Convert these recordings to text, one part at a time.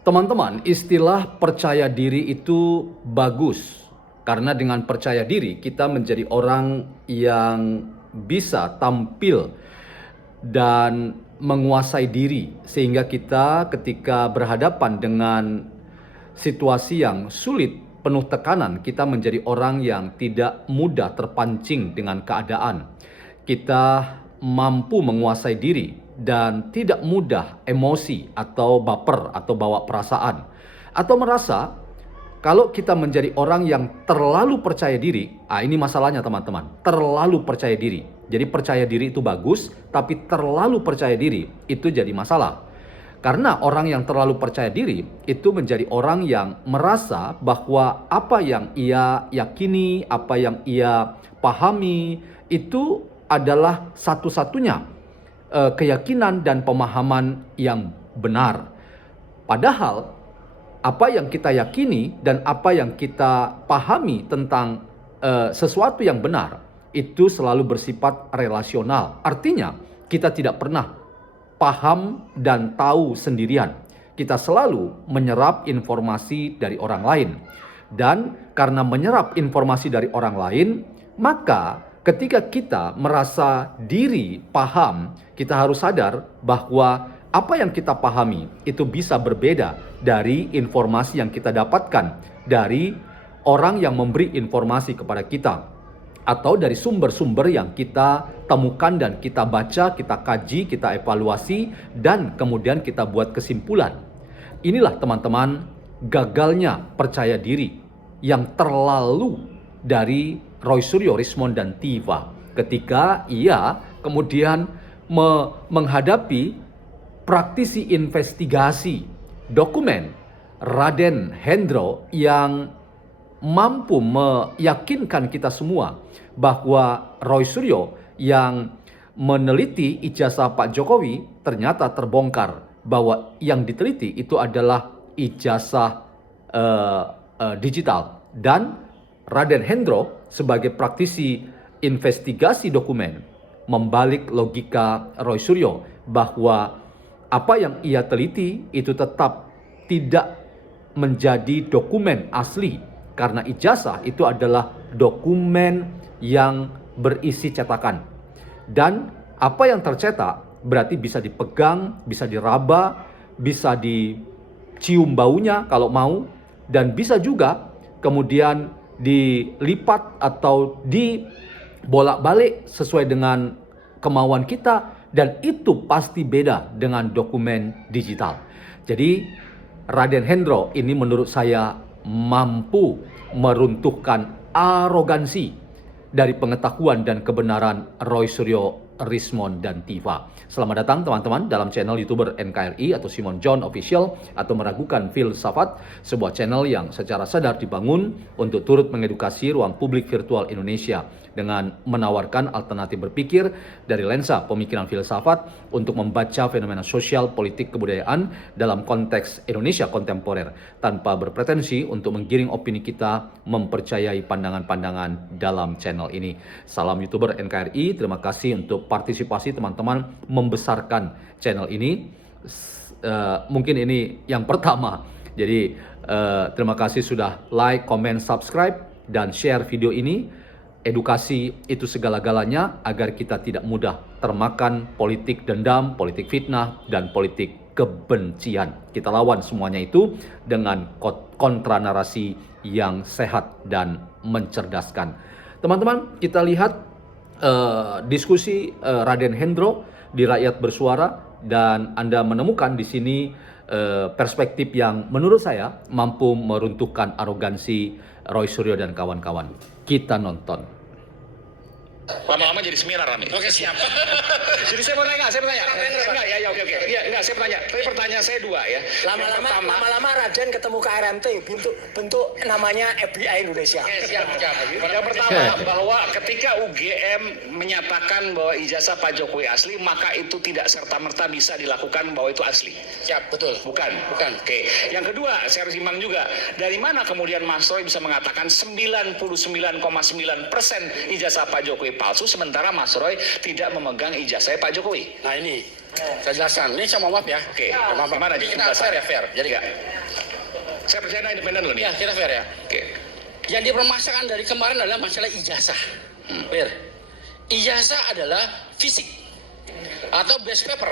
Teman-teman, istilah percaya diri itu bagus karena dengan percaya diri kita menjadi orang yang bisa tampil dan menguasai diri sehingga kita ketika berhadapan dengan situasi yang sulit, penuh tekanan, kita menjadi orang yang tidak mudah terpancing dengan keadaan. Kita mampu menguasai diri dan tidak mudah emosi atau baper atau bawa perasaan. Atau merasa kalau kita menjadi orang yang terlalu percaya diri, ini masalahnya teman-teman, terlalu percaya diri. Jadi percaya diri itu bagus, tapi terlalu percaya diri itu jadi masalah. Karena orang yang terlalu percaya diri itu menjadi orang yang merasa bahwa apa yang ia yakini, apa yang ia pahami itu adalah satu-satunya keyakinan dan pemahaman yang benar. Padahal apa yang kita yakini dan apa yang kita pahami tentang sesuatu yang benar itu selalu bersifat relasional. Artinya kita tidak pernah paham dan tahu sendirian. Kita selalu menyerap informasi dari orang lain. Dan karena menyerap informasi dari orang lain, maka ketika kita merasa diri paham, kita harus sadar bahwa apa yang kita pahami itu bisa berbeda dari informasi yang kita dapatkan dari orang yang memberi informasi kepada kita, atau dari sumber-sumber yang kita temukan dan kita baca, kita kaji, kita evaluasi, dan kemudian kita buat kesimpulan. Inilah teman-teman gagalnya percaya diri yang terlalu dari Roy Suryo, Rismond, dan Tiva ketika ia kemudian menghadapi praktisi investigasi dokumen Raden Hendro yang mampu meyakinkan kita semua bahwa Roy Suryo yang meneliti ijazah Pak Jokowi ternyata terbongkar bahwa yang diteliti itu adalah ijazah digital, dan Raden Hendro sebagai praktisi investigasi dokumen membalik logika Roy Suryo bahwa apa yang ia teliti itu tetap tidak menjadi dokumen asli karena ijazah itu adalah dokumen yang berisi cetakan. Dan apa yang tercetak berarti bisa dipegang, bisa diraba, bisa dicium baunya kalau mau, dan bisa juga kemudian dilipat atau dibolak-balik sesuai dengan kemauan kita, dan itu pasti beda dengan dokumen digital. Jadi Raden Hendro ini menurut saya mampu meruntuhkan arogansi dari pengetahuan dan kebenaran Roy Suryo, Rismond, dan Tiva. Selamat datang teman-teman dalam channel YouTuber NKRI atau Simon John Official atau Meragukan Filsafat, sebuah channel yang secara sadar dibangun untuk turut mengedukasi ruang publik virtual Indonesia dengan menawarkan alternatif berpikir dari lensa pemikiran filsafat untuk membaca fenomena sosial, politik, kebudayaan dalam konteks Indonesia kontemporer tanpa berpretensi untuk menggiring opini kita mempercayai pandangan-pandangan dalam channel ini. Salam YouTuber NKRI, terima kasih untuk partisipasi teman-teman membesarkan channel ini. Mungkin ini yang pertama. Jadi terima kasih sudah like, comment, subscribe, dan share video ini. Edukasi itu segala-galanya agar kita tidak mudah termakan politik dendam, politik fitnah, dan politik kebencian. Kita lawan semuanya itu dengan kontra narasi yang sehat dan mencerdaskan. Teman-teman, kita lihat diskusi Raden Hendro di Rakyat Bersuara, dan Anda menemukan di sini perspektif yang menurut saya mampu meruntuhkan arogansi Roy Suryo dan kawan-kawan. Kita nonton. Lama-lama jadi seminar Rami. Oke, siap. Jadi saya mau tanya, enggak ya, oke. Iya, enggak, saya bertanya. Tapi pertanyaan saya dua ya. Lama-lama Raden ketemu KRMT bentuk namanya FBI Indonesia. Siap. Yang pertama, bahwa ketika UGM menyatakan bahwa ijazah Pak Jokowi asli, maka itu tidak serta-merta bisa dilakukan bahwa itu asli. Siap, betul. Bukan. Oke. Yang kedua, saya harus simbang juga. Dari mana kemudian Mas Roy bisa mengatakan 99,9% ijazah Pak Jokowi palsu, sementara Mas Roy tidak memegang ijazah Pak Jokowi. Nah ini, saya jelaskan. Ini saya mohon maaf ya. Oke, Mohon maaf. gimana? Tapi kita fair ya, fair. Jadi Ya. Saya percaya Anda independen loh nih. ya kita fair ya. Oke. Yang dipermasalahkan dari kemarin adalah masalah ijazah. Fair. Ijazah adalah fisik atau base paper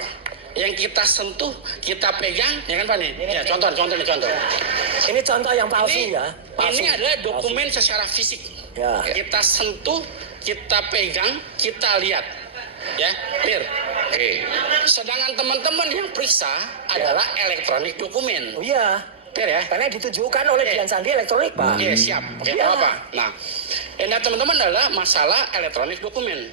yang kita sentuh, kita pegang, ya kan Pak nih? Ya, contoh. Ini contoh yang palsu Ini, ya. Palsu. ini adalah dokumen secara fisik. Ya. Kita sentuh, kita pegang, kita lihat. Ya, clear. Oke. Sedangkan teman-teman yang periksa adalah elektronik dokumen. Oh iya. Clear ya? Karena ditunjukkan oleh Oke. Dian Sandi elektronik, Pak. Oke, siap. Oke, Iya. apa? Nah, yang teman-teman adalah masalah elektronik dokumen.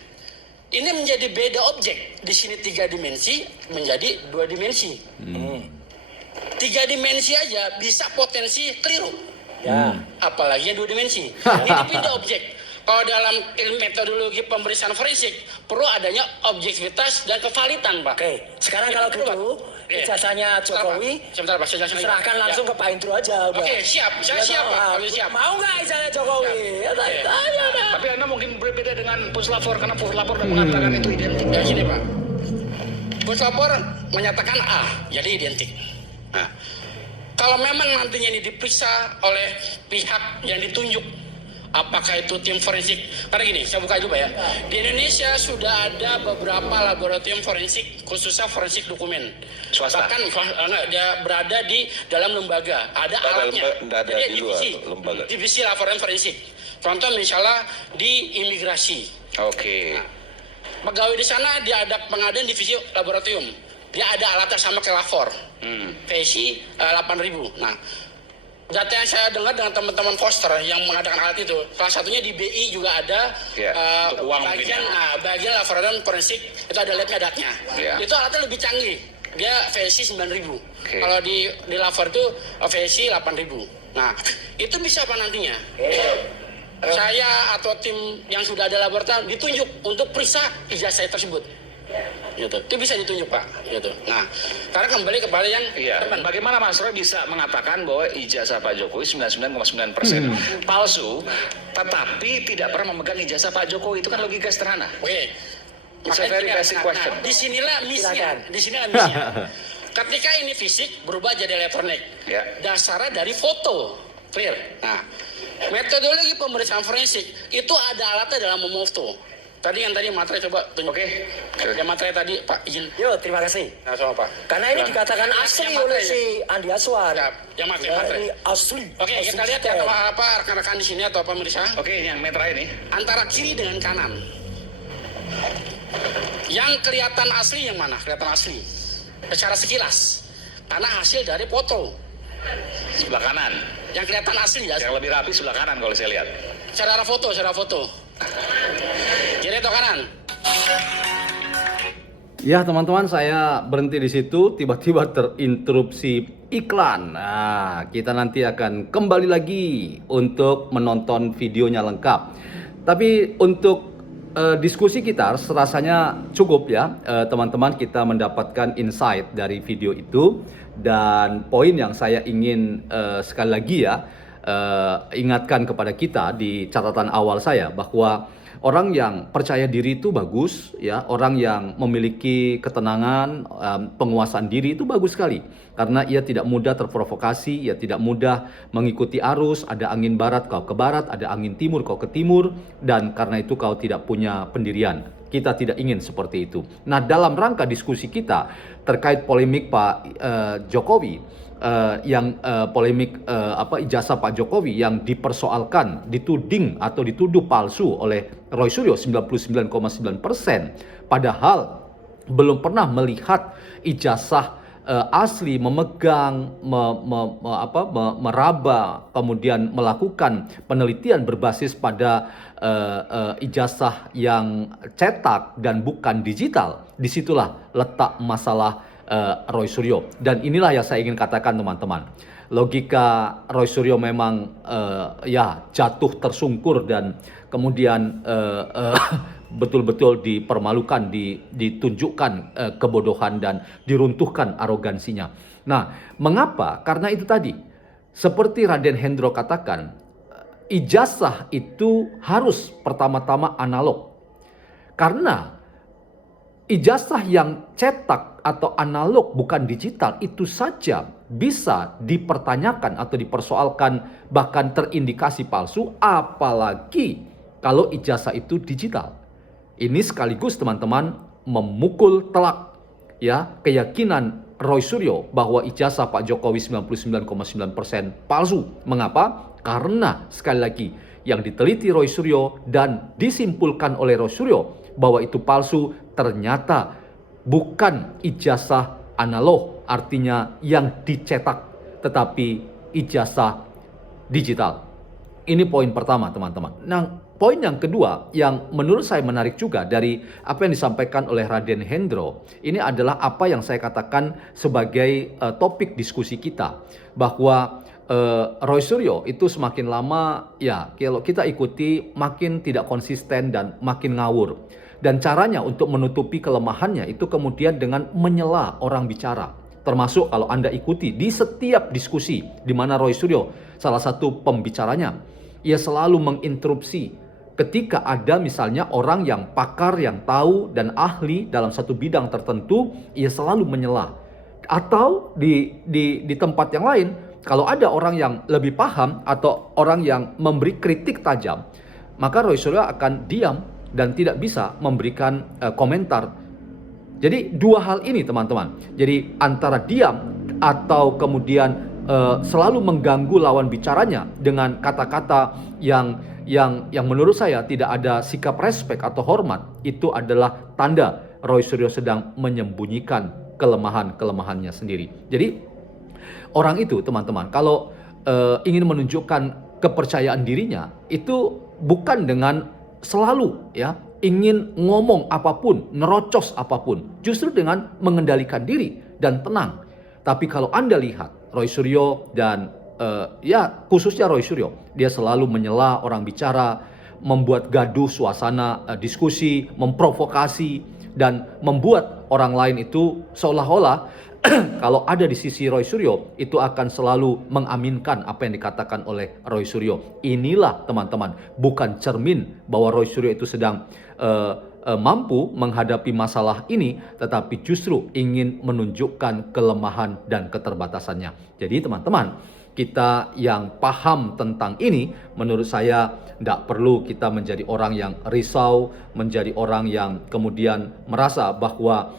Ini menjadi beda objek. Di sini 3 dimensi menjadi 2 dimensi. 3 dimensi aja bisa potensi keliru. Ya. Apalagi yang 2 dimensi. Ini pindah objek. Kalau dalam ilmu metodologi pemeriksaan forensik perlu adanya objektivitas dan kevalitan, Pak. Oke. Sekarang kalau gitu, ijazahnya Jokowi Sebentar, Pak. Saya jelasin lagi. serahkan langsung Ya. ke Pak Indro aja. udah. Oke, siap. Saya Ya, siap, Pak. Pak. Kami siap. Mau nggak ijazahnya Jokowi? Ya, Oke. tanya dah. Tapi Anda mungkin berbeda dengan puslapor karena puslapor dan mengatakan itu identik. Ya gini Pak, puslapor menyatakan A, jadi identik. Nah, kalau memang nantinya ini diperiksa oleh pihak yang ditunjuk, apakah itu tim forensik? Karena gini, saya buka juga ya. Di Indonesia sudah ada beberapa laboratorium forensik, khususnya forensik dokumen. Swasta? Bahkan dia berada di dalam lembaga, ada alatnya. Nggak ada Jadi di luar divisi, lembaga. divisi laporan forensik. Contoh misalnya di imigrasi. Oke. Pegawai di sana dia ada pengadaan divisi laboratorium. Dia ada alatnya sama kayak lapor. VSI 8.000. Nah, data yang saya dengar dengan teman-teman Foster yang mengadakan alat itu, salah satunya di BI juga ada Ya, untuk uang mungkin bagian ya. bagian laporan forensik itu ada labnya datanya. Ya. Itu alatnya lebih canggih. Dia VSI 9.000. Oke. Kalau di lapor itu VSI 8.000. Nah, itu bisa apa nantinya? Saya atau tim yang sudah ada laboratorium ditunjuk untuk periksa ijazah tersebut. Gitu. Itu bisa ditunjuk Pak. Gitu. Nah, karena kembali kepada yang Iya. teman. Bagaimana Mas Roy bisa mengatakan bahwa ijazah Pak Jokowi 99,9% palsu, tetapi tidak pernah memegang ijazah Pak Jokowi? Itu kan logika sederhana. Oke. It's a very basic question. Disinilah misinya. Silakan. Disinilah misinya. Ketika ini fisik berubah jadi elektronik. Ya. Dasarnya dari foto. Clear. Nah, metodologi pemeriksaan forensik itu ada alatnya dalam memfoto. Tadi yang tadi materai coba tunjuk. Oke. Yang materai tadi Pak izin. Yo, terima kasih. Nah, sama Pak. Karena ini Nah. dikatakan asli Yang oleh materai. si Andi Aswar. Siap. Yang materai, Ya, materai. ini asli. Oke, kita lihat ya apa rekan-rekan di sini atau pemirsa. Oke, yang metra ini. Antara kiri dengan kanan. Yang kelihatan asli yang mana? Kelihatan asli. Secara sekilas. Karena hasil dari foto. Sebelah kanan. Yang kelihatan asli ya. Yang lebih rapi sebelah kanan kalau saya lihat. Secara foto. Kiri atau kanan? Ya teman-teman, saya berhenti di situ, tiba-tiba terinterupsi iklan. Nah, kita nanti akan kembali lagi untuk menonton videonya lengkap. Tapi untuk diskusi kita rasanya cukup ya, teman-teman, kita mendapatkan insight dari video itu. Dan poin yang saya ingin sekali lagi ya, ingatkan kepada kita di catatan awal saya bahwa orang yang percaya diri itu bagus ya, orang yang memiliki ketenangan, penguasaan diri itu bagus sekali karena ia tidak mudah terprovokasi, ia tidak mudah mengikuti arus, ada angin barat kau ke barat, ada angin timur kau ke timur, dan karena itu kau tidak punya pendirian. Kita tidak ingin seperti itu. Nah, dalam rangka diskusi kita terkait polemik Pak Jokowi, polemik ijazah Pak Jokowi yang dipersoalkan, dituding atau dituduh palsu oleh Roy Suryo 99,9%, padahal belum pernah melihat ijazah asli, memegang, meraba, kemudian melakukan penelitian berbasis pada ijazah yang cetak dan bukan digital. Disitulah letak masalah Roy Suryo. Dan inilah yang saya ingin katakan teman-teman. Logika Roy Suryo memang jatuh tersungkur dan kemudian betul-betul dipermalukan, ditunjukkan kebodohan dan diruntuhkan arogansinya. Nah, mengapa? Karena itu tadi, seperti Raden Hendro katakan, ijazah itu harus pertama-tama analog. Karena ijazah yang cetak atau analog bukan digital itu saja bisa dipertanyakan atau dipersoalkan, bahkan terindikasi palsu, apalagi kalau ijazah itu digital. Ini sekaligus teman-teman memukul telak ya keyakinan Roy Suryo bahwa ijazah Pak Jokowi 99,9% palsu. Mengapa? Karena sekali lagi yang diteliti Roy Suryo dan disimpulkan oleh Roy Suryo bahwa itu palsu ternyata bukan ijazah analog, artinya yang dicetak, tetapi ijazah digital. Ini poin pertama teman-teman. Nah, poin yang kedua yang menurut saya menarik juga dari apa yang disampaikan oleh Raden Hendro, ini adalah apa yang saya katakan sebagai topik diskusi kita, bahwa Roy Suryo itu semakin lama ya kalau kita ikuti makin tidak konsisten dan makin ngawur. Dan caranya untuk menutupi kelemahannya itu kemudian dengan menyela orang bicara. Termasuk kalau Anda ikuti di setiap diskusi di mana Roy Suryo salah satu pembicaranya, ia selalu menginterupsi ketika ada misalnya orang yang pakar, yang tahu dan ahli dalam satu bidang tertentu, ia selalu menyela. Atau di tempat yang lain, kalau ada orang yang lebih paham atau orang yang memberi kritik tajam, maka Roy Suryo akan diam dan tidak bisa memberikan komentar. Jadi dua hal ini teman-teman. Jadi antara diam atau kemudian selalu mengganggu lawan bicaranya dengan kata-kata yang menurut saya tidak ada sikap respek atau hormat, itu adalah tanda Roy Suryo sedang menyembunyikan kelemahan-kelemahannya sendiri. Jadi orang itu teman-teman kalau ingin menunjukkan kepercayaan dirinya itu bukan dengan selalu ya ingin ngomong apapun, nerocos apapun, justru dengan mengendalikan diri dan tenang. Tapi kalau Anda lihat Roy Suryo dan ya khususnya Roy Suryo, dia selalu menyela orang bicara, membuat gaduh suasana diskusi, memprovokasi dan membuat orang lain itu seolah-olah kalau ada di sisi Roy Suryo itu akan selalu mengaminkan apa yang dikatakan oleh Roy Suryo. Inilah teman-teman, bukan cermin bahwa Roy Suryo itu sedang mampu menghadapi masalah ini, tetapi justru ingin menunjukkan kelemahan dan keterbatasannya. Jadi teman-teman, kita yang paham tentang ini, menurut saya tidak perlu kita menjadi orang yang risau, menjadi orang yang kemudian merasa bahwa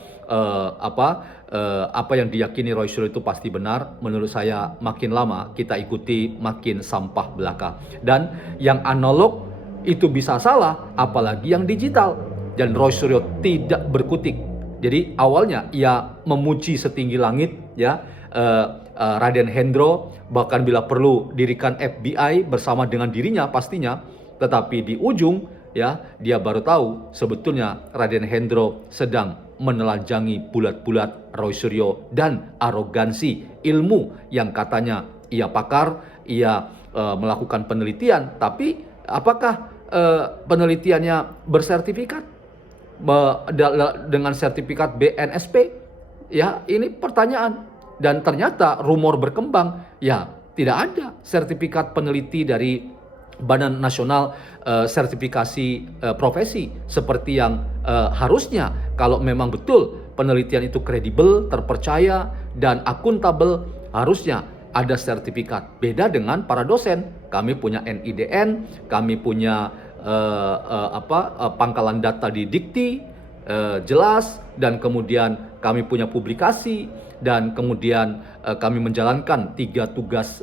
apa yang diyakini Roy Suryo itu pasti benar. Menurut saya makin lama kita ikuti makin sampah belaka. Dan yang analog itu bisa salah, apalagi yang digital. Dan Roy Suryo tidak berkutik. Jadi awalnya ia memuji setinggi langit ya Raden Hendro, bahkan bila perlu dirikan FBI bersama dengan dirinya pastinya. Tetapi di ujung ya dia baru tahu sebetulnya Raden Hendro sedang menelanjangi bulat-bulat Roy Suryo dan arogansi ilmu yang katanya ia pakar, ia melakukan penelitian, tapi apakah penelitiannya bersertifikat dengan sertifikat BNSP? Ya, ini pertanyaan. Dan ternyata rumor berkembang, ya tidak ada sertifikat peneliti dari Badan Nasional Sertifikasi Profesi seperti yang harusnya. Kalau memang betul penelitian itu kredibel, terpercaya dan akuntabel, harusnya ada sertifikat. Beda dengan para dosen, kami punya NIDN, kami punya pangkalan data di Dikti jelas, dan kemudian kami punya publikasi, dan kemudian kami menjalankan 3 tugas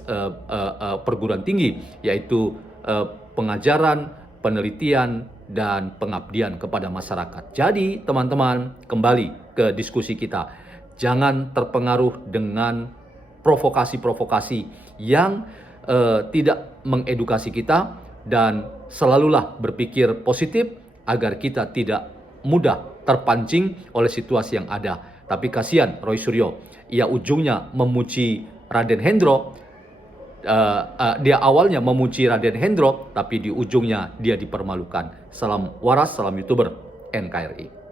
perguruan tinggi, yaitu pengajaran, penelitian, dan pengabdian kepada masyarakat. Jadi teman-teman, kembali ke diskusi kita, jangan terpengaruh dengan provokasi-provokasi yang tidak mengedukasi kita, dan selalulah berpikir positif agar kita tidak mudah terpancing oleh situasi yang ada. Tapi kasihan Roy Suryo, ia ujungnya memuji Raden Hendro. Dia awalnya memuji Raden Hendro, tapi di ujungnya dia dipermalukan. Salam waras, salam YouTuber NKRI.